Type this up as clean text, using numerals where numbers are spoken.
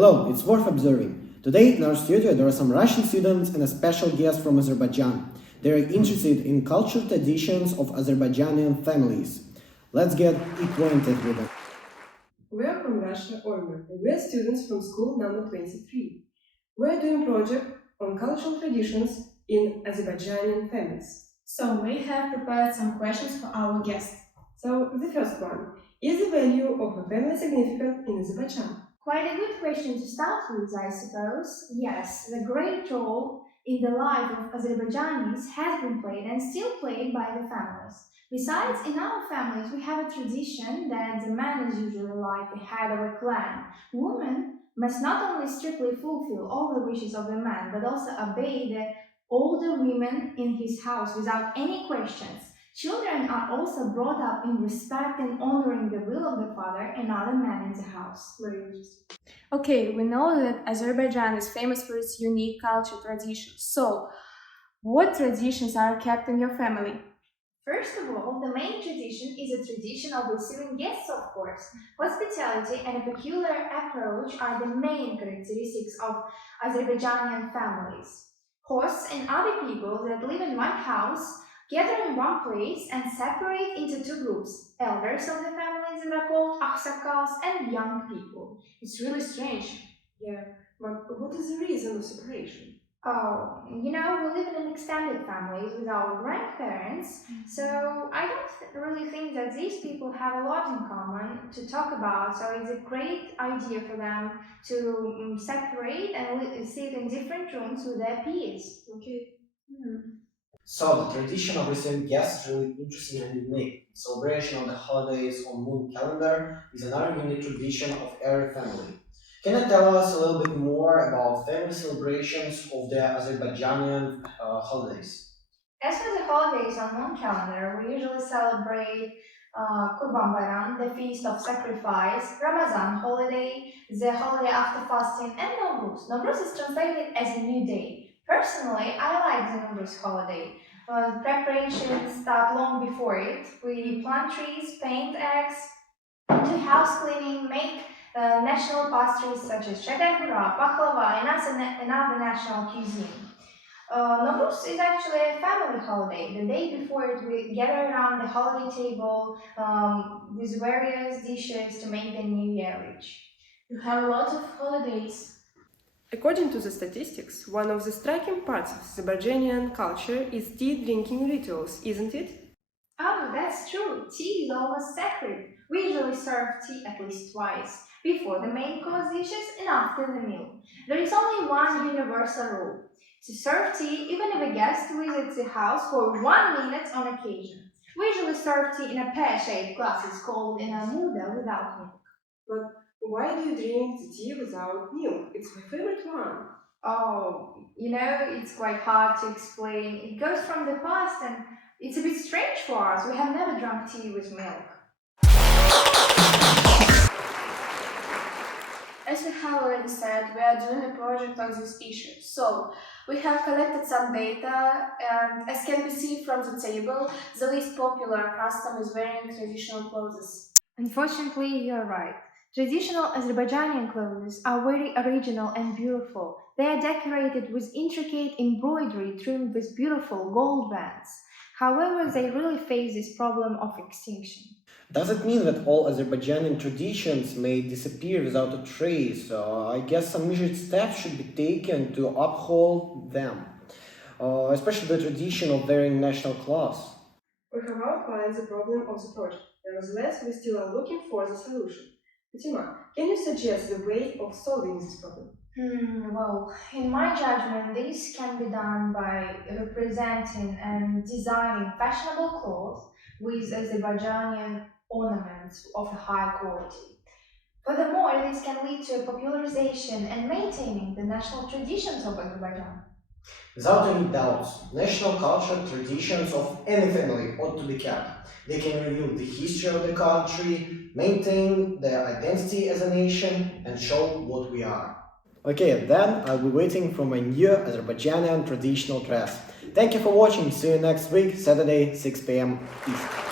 Hello, it's worth observing. Today in our studio there are some Russian students and a special guest from Azerbaijan. They are interested in cultural traditions of Azerbaijani families. Let's get acquainted with them. We are from Russia, Olma, and we are students from school number 23. We are doing project on cultural traditions in Azerbaijani families. So we have prepared some questions for our guests. So the first one, is the value of a family significant in Azerbaijan? Quite a good question to start with, I suppose. Yes, the great role in the life of Azerbaijanis has been played and still played by the families. Besides, in our families, we have a tradition that the man is usually like the head of a clan. Women must not only strictly fulfill all the wishes of the man, but also obey the older women in his house without any questions. Children are also brought up in respect and honoring the will of the father and other men in the house. Very interesting. Okay, we know that Azerbaijan is famous for its unique cultural traditions. So, what traditions are kept in your family? First of all, the main tradition is a tradition of receiving guests, of course. Hospitality and a peculiar approach are the main characteristics of Azerbaijani families. Hosts and other people that live in one house gather in one place and separate into two groups. Elders of the families that are called aksakals and young people. It's really strange. Yeah, but what is the reason of separation? Oh, we live in an extended families with our grandparents, so I don't really think that these people have a lot in common to talk about. So it's a great idea for them to separate and sit in different rooms with their peers. Okay. So the tradition of receiving guests is really interesting and unique. Celebration of the holidays on moon calendar is another unique tradition of every family. Can you tell us a little bit more about family celebrations of the Azerbaijani holidays? As for the holidays on moon calendar, we usually celebrate Kurban Bayram, the feast of sacrifice, Ramazan holiday, the holiday after fasting, and Nowruz. Nowruz is translated as a new day. Personally, I like the Nowruz holiday. Preparations start long before it. We plant trees, paint eggs, do house cleaning, make national pastries such as shadembura, baklava, and other national cuisine. Nowruz is actually a family holiday. The day before it, we gather around the holiday table with various dishes to make the new year rich. You have a lot of holidays. According to the statistics, one of the striking parts of Azerbaijani culture is tea drinking rituals, isn't it? Oh, that's true. Tea is almost sacred. We usually serve tea at least twice, before the main course dishes and after the meal. There is only one universal rule. To serve tea even if a guest visits the house for 1 minute on occasion. We usually serve tea in a pear-shaped glasses called in a muda without milk. But why do you drink the tea without milk? It's my favorite one. Oh, it's quite hard to explain. It goes from the past and it's a bit strange for us. We have never drunk tea with milk. As we have already said, we are doing a project on this issue. So, we have collected some data, and as can be seen from the table, the least popular custom is wearing traditional clothes. Unfortunately, you're right. Traditional Azerbaijani clothes are very original and beautiful. They are decorated with intricate embroidery trimmed with beautiful gold bands. However, they really face this problem of extinction. Does it mean that all Azerbaijani traditions may disappear without a trace? I guess some immediate steps should be taken to uphold them, especially the tradition of wearing national clothes. We have outlined the problem of the project. Nevertheless, we still are looking for the solution. Fatima, can you suggest the way of solving this problem? Well, in my judgment, this can be done by representing and designing fashionable clothes with Azerbaijani ornaments of a high quality. Furthermore, this can lead to popularization and maintaining the national traditions of Azerbaijan. Without any doubts, national culture traditions of any family ought to be kept. They can reveal the history of the country, maintain their identity as a nation, and show what we are. Okay, then I'll be waiting for my new Azerbaijani traditional dress. Thank you for watching. See you next week, Saturday, 6 p.m. East.